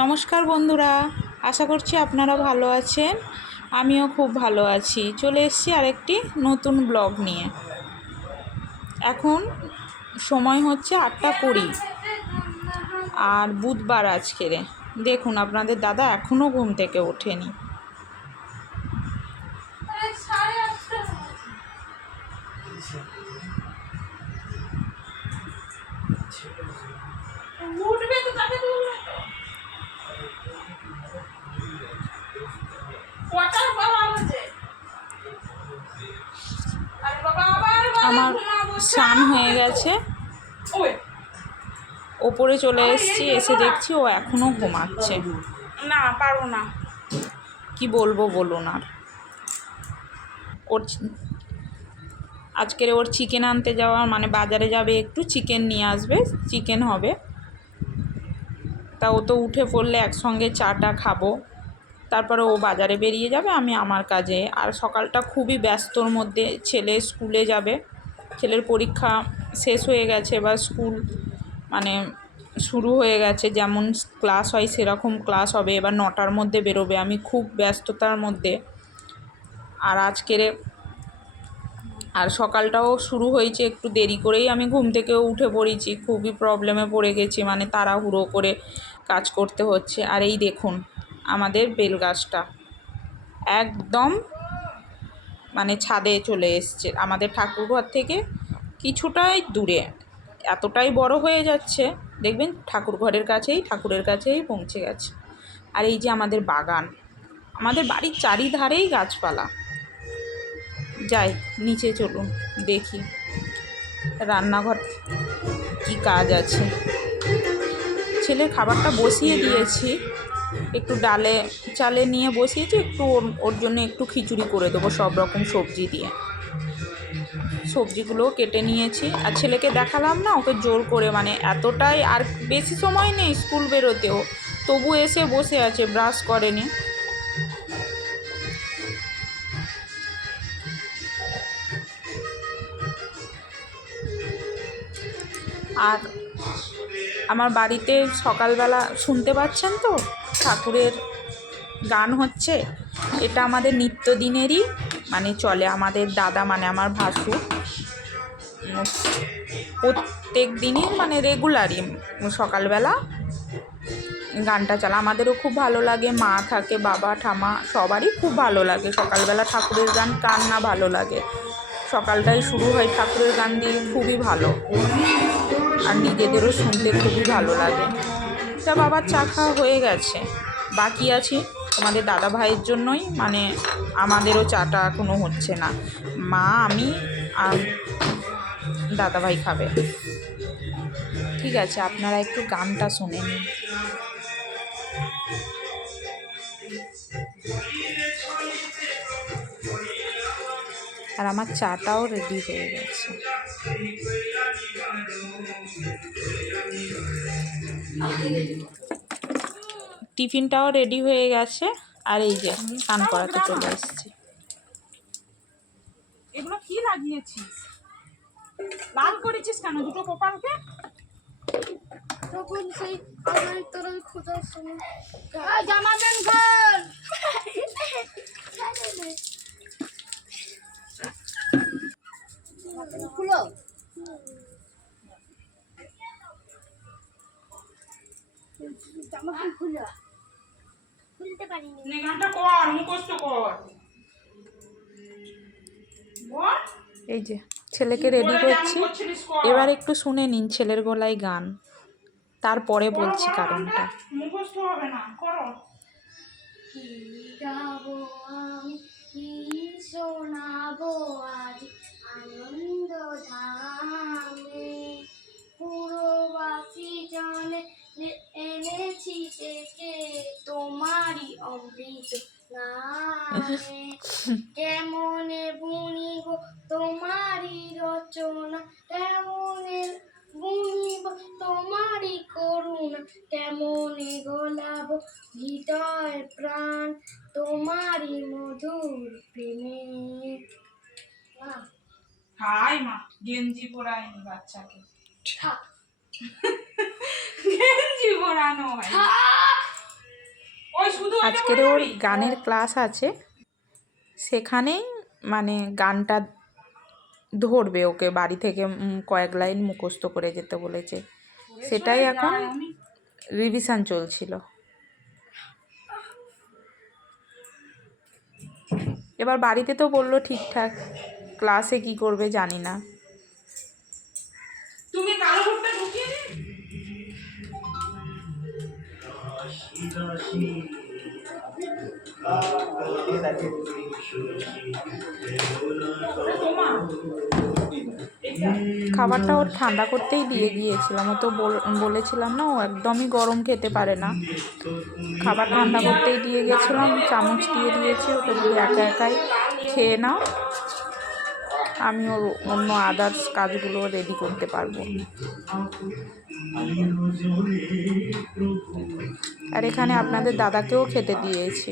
নমস্কার বন্ধুরা, আশা করছি আপনারা ভালো আছেন। আমিও খুব ভালো আছি। চলে এসেছি আরেকটি নতুন ব্লগ নিয়ে। এখন সময় হচ্ছে 8:20 আর বুধবার আজকের। দেখুন আপনাদের দাদা এখনও ঘুম থেকে ওঠেনি। আমার স্নান হয়ে গেছে, ওপরে চলে এসেছি, এসে দেখছি ও এখনও ঘুমাচ্ছে। না পারবো না, কি বলবো বলুন। আর ওর আজকের ওর চিকেন আনতে যাওয়া, মানে বাজারে যাবে, একটু চিকেন নিয়ে আসবে, চিকেন হবে। তা ও তো উঠে পড়লে একসঙ্গে চাটা খাবো, তারপরে ও বাজারে বেরিয়ে যাবে, আমি আমার কাজে। আর সকালটা খুবই ব্যস্তর মধ্যে, ছেলে স্কুলে যাবে, ছেলের পরীক্ষা শেষ হয়ে গেছে, এবার স্কুল মানে শুরু হয়ে গেছে, যেমন ক্লাস হয় সেরকম ক্লাস হবে। এবার 9টার মধ্যে বেরোবে, আমি খুব ব্যস্ততার মধ্যে। আর সকালটাও শুরু হয়েছে একটু দেরি করেই, আমি ঘুম থেকেও উঠে পড়েছি, খুবই প্রবলেমে পড়ে গেছি, মানে তাড়াহুড়ো করে কাজ করতে হচ্ছে। আর এই দেখুন আমাদের বেল গাছটা একদম মানে ছাদে চলে এসছে, আমাদের ঠাকুরঘর থেকে কিছুটাই দূরে, এতটাই বড় হয়ে যাচ্ছে দেখবেন ঠাকুরের কাছেই পৌঁছে গেছে। আর এই যে আমাদের বাগান, আমাদের বাড়ির চারিধারেই গাছপালা। যাই নিচে, চলুন দেখি রান্নাঘর কি কাজ আছে। ছেলের খাবারটা বসিয়ে দিয়েছি, একটু ডালে চালে নিয়ে বসিয়েছি, একটু ওর জন্য একটু খিচুড়ি করে দেবো সব রকম সবজি দিয়ে। সবজিগুলোও কেটে নিয়েছি। আর ছেলেকে দেখালাম না, ওকে জোর করে, মানে এতটাই আর বেশি সময় নেই স্কুল বেরোতেও, তবু এসে বসে আছে, ব্রাশ করেনি। আর আমার বাড়িতে সকালবেলা শুনতে পাচ্ছেন তো ঠাকুরের গান হচ্ছে, এটা আমাদের নিত্যদিনেরই মানে চলে। আমাদের দাদা মানে আমার ভাসুর প্রত্যেক দিনই মানে রেগুলারই সকালবেলা গানটা চালা। আমাদেরও খুব ভালো লাগে, মা থাকে, বাবা ঠামা সবারই খুব ভালো লাগে সকালবেলা ঠাকুরের গান, কার না ভালো লাগে। সকালটাই শুরু হয় ঠাকুরের গান দিয়ে, খুবই ভালো, আর নিজেদেরও শুনতে খুবই ভালো লাগে। তা বাবার চা খাওয়া হয়ে গেছে, বাকি আছি তোমাদের দাদা ভাইয়ের জন্যই, মানে আমাদেরও চাটা এখনও হচ্ছে না, মা আমি আর দাদা ভাই খাবে। ঠিক আছে, আপনারা একটু গানটা শুনে নিন। আর আমার চাটাও রেডি হয়ে গেছে। টিফিনটাও রেডি হয়ে গেছে। আর এই যে স্নান করাতে চলে এসেছি। এগুলো কি লাগিয়েছিস? লাল করেছিস কেন দুটো কপালকে? তখন সেই আমার তোর খোঁজার সময় জামা প্যান্ট খোল খুলো, জামা প্যান্ট খুলো, খুলতে পারিনি। গানটা কর, মুখস্থ কর। এই যে ছেলেকে রেডি করছি, এবার একটু শুনে নিন ছেলের গলায় গান, তারপরে বলছি কারণটা। মুখস্থ হবে না, করো। কি গাবো আমি, কি শোনাবো আজ আনন্দ ধামে, পুরবাসী জনে এনেছি থেকে তোমারই অমৃত নামে, কেমনে বুনিব তোমারই রচনা, কেমনে বুনিব তোমারই করুণা, কেমনে গোলাব হৃদয় প্রাণ তোমারই মধুর প্রেমে। হাই মা, গেঞ্জি পরায়নি বাচ্চাকে, গেঞ্জি পরানো হয়। আজকের ওর গানের ক্লাস আছে, সেখানেই মানে গানটা ধরবে, ওকে বাড়ি থেকে কয়েক লাইন মুখস্থ করে যেতে বলেছে, সেটাই এখন রিভিশন চলছিল। এবার বাড়িতে তো বললো ঠিকঠাক, ক্লাসে কি করবে জানি না। তুমি কালো ভুট্টা ঢুকিয়ে খাবারটা ওর ঠান্ডা করতেই দিয়ে গিয়েছিলাম, ও তো বলেছিলাম না ও একদমই গরম খেতে পারে না। খাবার ঠান্ডা করতেই দিয়ে গেছিলাম, চামচ দিয়ে দিয়েছি ওকে, যদি একা একাই খেয়ে নাও, আমি ওর অন্য আদার্স কাজগুলো রেডি করতে পারবো। আর এখানে আপনাদের দাদাকেও খেতে দিয়েছি,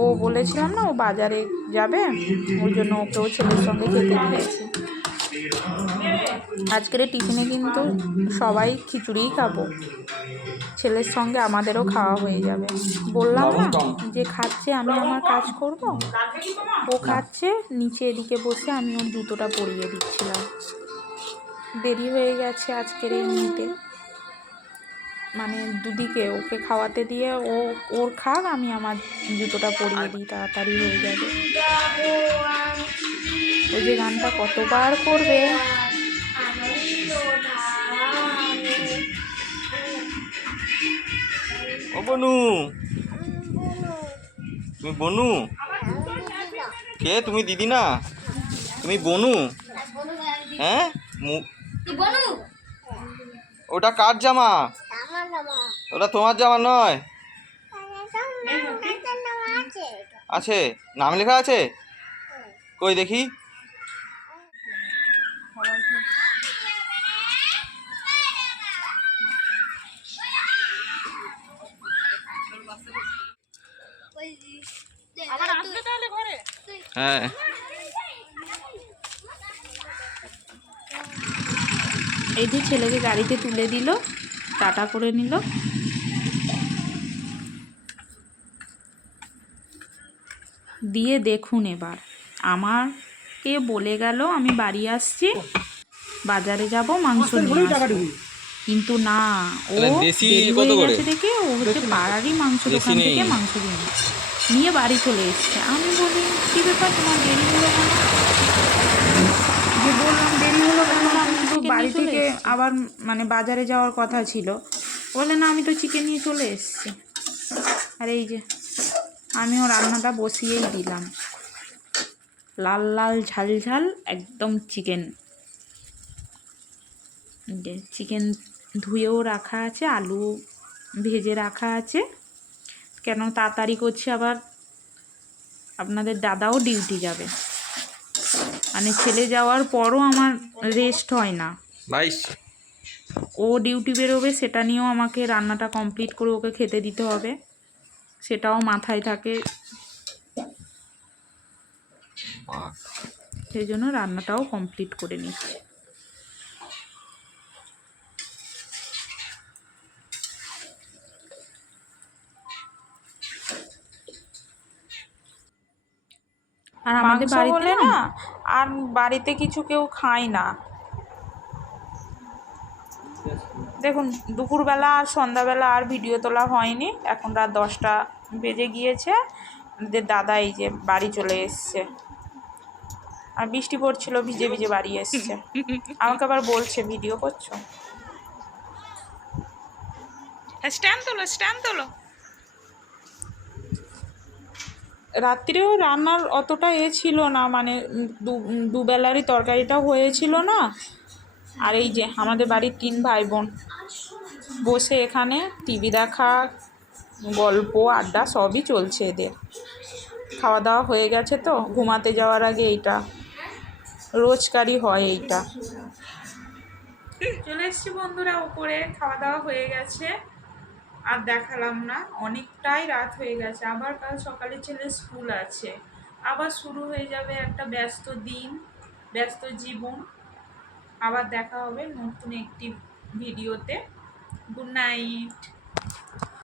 ও বলেছিলাম না ও বাজারে যাবে, ওই জন্য ওকেও ছেলের সঙ্গে খেতে দিয়েছি। আজকের টিফিনে কিন্তু সবাই খিচুড়িই খাবো, ছেলের সঙ্গে আমাদেরও খাওয়া হয়ে যাবে। বললাম না যে খাচ্ছে আমি আমার কাজ করব, ও খাচ্ছে নিচে এদিকে বসে আমি ওর জুতোটা পরিয়ে দিচ্ছিলাম। দেরি হয়ে গেছে আজকের এই নিতে, মানে দুদিকে ওকে খাওয়াতে দিয়ে ওর খাক, আমি আমার জুতোটা পরিয়ে দিই, তাড়াতাড়ি হয়ে যাবে। ওই যে গানটা কতবার করবে। ও বনু, তুমি বনু? কে তুমি? দিদি না, তুমি বনু? হ্যাঁ, ওটা কার জামা? ওটা তোমার জামা নয়। আছে, নাম লেখা আছে? কই দেখি। হ্যাঁ, এই যে ছেলেকে গাড়িতে তুলে দিল, টাটা করে নিল। দিয়ে দেখুন এবার আমাকে বলে গেল আমি বাড়ি আসছি, বাজারে যাব মাংস নিয়ে আসবো, কিন্তু না, ও দেশি দেরি কত হয়ে করে? গেছে দেখে ও হচ্ছে পাড়ারই মাংস দেশি দোকান নেই। থেকে মাংস নিয়ে বাড়ি চলে এসছে। আমি বলি কী ব্যাপার তোমার দেরি হলো কেন? যে বললাম দেরি হলো কেন, আমি তো বাড়ি থেকে আবার মানে বাজারে যাওয়ার কথা ছিল। বলে না আমি তো চিকেন নিয়ে চলে এসেছি। আর এই যে আমিও রান্নাটা বসিয়েই দিলাম, লাল লাল ঝাল ঝাল একদম চিকেন। চিকেন ধুয়েও রাখা আছে, আলু ভেজে রাখা আছে, কেন তাড়াতাড়ি করছি, আবার আপনাদের দাদাও ডিউটি যাবে, মানে ছেলে যাওয়ার পরও আমার রেস্ট হয় না। 22। ও ডিউটি বেরোবে, সেটা নিয়েও আমাকে রান্নাটা কমপ্লিট করে ওকে খেতে দিতে হবে, সেটাও মাথায় থাকে, সেই জন্য রান্নাটাও কমপ্লিট করে নিচ্ছি। আর আমাদের বাড়িতে না আর বাড়িতে কিছু কেউ খায় না। দেখুন দুপুরবেলা আর সন্ধ্যাবেলা আর ভিডিও তোলা হয়নি, এখন রাত 10টা বেজে গিয়েছে। আমাদের দাদা এই যে বাড়ি চলে এসছে, আর বৃষ্টি পড়ছিল, ভিজে ভিজে বাড়ি এসছে। আমাকে আবার বলছে ভিডিও করছো, স্ট্যান্ড তোলো। রাত্রেও রান্নার অতটা ছিল না, মানে দুবেলারই তরকারিটা হয়েছিল না। আর এই যে আমাদের বাড়ির 3 ভাই বোন বসে এখানে টিভি দেখা, গল্প আড্ডা সবই চলছে এদের। খাওয়া দাওয়া হয়ে গেছে তো, ঘুমাতে যাওয়ার আগে এইটা রোজকারই হয়। এইটা চলে এসছি বন্ধুরা উপরে, খাওয়া দাওয়া হয়ে গেছে, আর দেখালাম না, অনেকটাই রাত হয়ে গেছে। আবার কাল সকালে ছেলে স্কুল আছে, আবার শুরু হয়ে যাবে একটা ব্যস্ত দিন, ব্যস্ত জীবন। আবার দেখা হবে নতুন একটি ভিডিওতে। Good night.